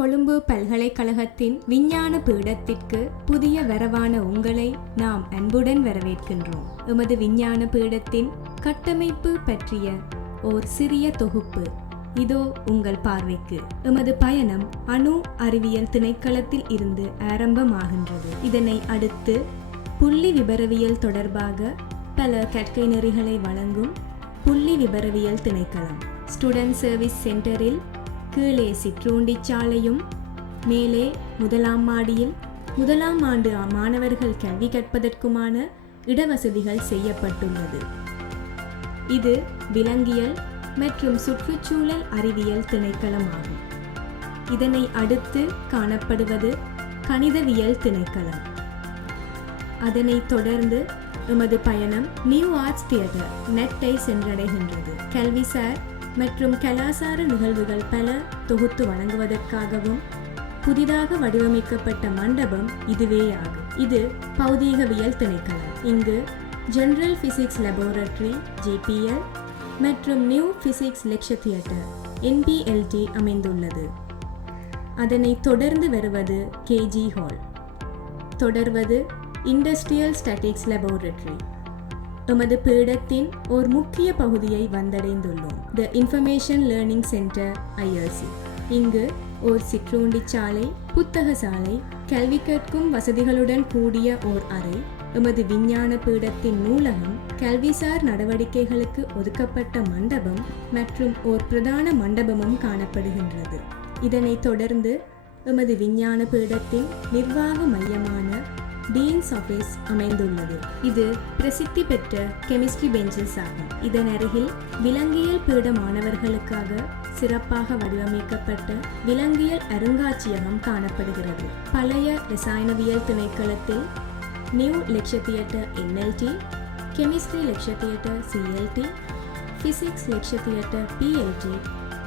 கொழும்பு பல்கலைக்கழகத்தின் விஞ்ஞான பீடத்திற்கு புதிய வரவான உங்களை நாம் அன்புடன் வரவேற்கின்றோம். எமது விஞ்ஞான பீடத்தின் கட்டமைப்பு பற்றிய ஓர் சிறிய தொகுப்பு. இதோ உங்கள் பார்வைக்கு. எமது பயணம் அணு அறிவியல் திணைக்களத்தில் இருந்து ஆரம்பமாகின்றது. இதனை அடுத்து புள்ளி விபரவியல் தொடர்பாக பல கற்கை நெறிகளை வழங்கும் புள்ளி விபரவியல் திணைக்களம். ஸ்டூடெண்ட் சர்வீஸ் சென்டரில் கீழே சிற்றுண்டி சாலையும் மேலே முதலாம் மாடியில் முதலாம் ஆண்டு மாணவர்கள் கல்வி கற்பதற்குமான இடவசதிகள் செய்யப்பட்டுள்ளது. இது விலங்கியல் மற்றும் சுற்றுச்சூழல் அறிவியல் திணைக்களமாகும். இதனை அடுத்து காணப்படுவது கணிதவியல் திணைக்களம். அதனைத் தொடர்ந்து எமது பயணம் நியூ ஆர்ட்ஸ் தியேட்டர் நெட்டை சென்றடைகின்றது. கல்விசார் மற்றும் கலாசார நிகழ்வுகள் பல தொகுத்து வழங்குவதற்காகவும் புதிதாக வடிவமைக்கப்பட்ட மண்டபம் இதுவேயாகும். இது பௌதீகவியல் திணைக்களம். இங்கு ஜெனரல் பிசிக்ஸ் லெபோரட்டரி ஜேபிஎல் மற்றும் new physics lecture theatre NPLT அமைந்துள்ளது. அதனை தொடர்ந்து வருவது கேஜி ஹால் தொடர்வது இண்டஸ்ட்ரியல் ஸ்டாட்டிக்ஸ் லெபோரட்டரி எமது பீடத்தின் ஒரு முக்கிய பகுதியை வந்தடைந்துள்ளோம். The information learning centre ILC இங்கு ஓர் சிற்றுண்டி சாலை புத்தக சாலை கல்வி கற்கும் வசதிகளுடன் கூடிய ஓர் அறை எமது விஞ்ஞான பீடத்தின் நூலகம் கல்விசார் நடவடிக்கைகளுக்கு ஒதுக்கப்பட்ட மண்டபம் மற்றும் ஓர் பிரதான மண்டபமும் காணப்படுகின்றது. இதனைத் தொடர்ந்து எமது விஞ்ஞான பீடத்தின் நிர்வாக மையமான டீன்ஸ் ஆஃபீஸ் அமைந்துள்ளது. இது பிரசித்தி பெற்ற கெமிஸ்ட்ரி பெஞ்சஸ் ஆகும். இதன் அருகில் விலங்கியல் பீட மாணவர்களுக்காக சிறப்பாக வடிவமைக்கப்பட்ட விலங்கியல் அருங்காட்சியகம் காணப்படுகிறது. பழைய ரசாயனவியல் திணைக்களத்தில் new lecture theatre NLT chemistry lecture theatre CLT physics lecture theatre PLT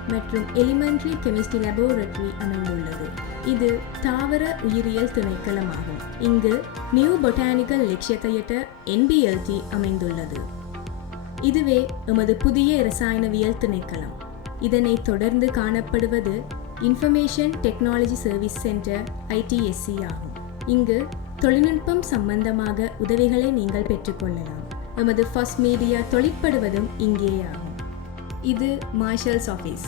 மற்றும் எலிமெண்ட்ரி கெமிஸ்ட்ரி லெபோரட்டரி அமைந்துள்ளது. இது தாவர உயிரியல் திணைக்களமாகும். இங்கு new botanical lecture theatre NBLT அமைந்துள்ளது. இதுவே எமது புதிய இரசாயனவியல் திணைக்களம். இதனை தொடர்ந்து காணப்படுவது information technology service centre ITSC ஆகும். இங்கு தொழில்நுட்பம் சம்பந்தமாக உதவிகளை நீங்கள் பெற்றுக்கொள்ளலாம் எமது ஃபர்ஸ்ட் மீடியா தொழிற்படுவதும் இங்கேயாகும். இது மார்ஷல்ஸ் ஆஃபீஸ்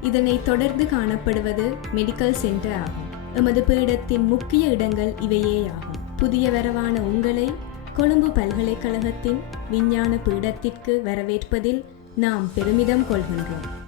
இதனை தொடர்ந்து காணப்படுவது மெடிக்கல் சென்டர் ஆகும். எமது பீடத்தின் முக்கிய இடங்கள் இவையேயாகும். புதிய வரவான உங்களை கொழும்பு பல்கலைக்கழகத்தின் விஞ்ஞான பீடத்திற்கு வரவேற்பதில் நாம் பெருமிதம் கொள்கின்றோம்.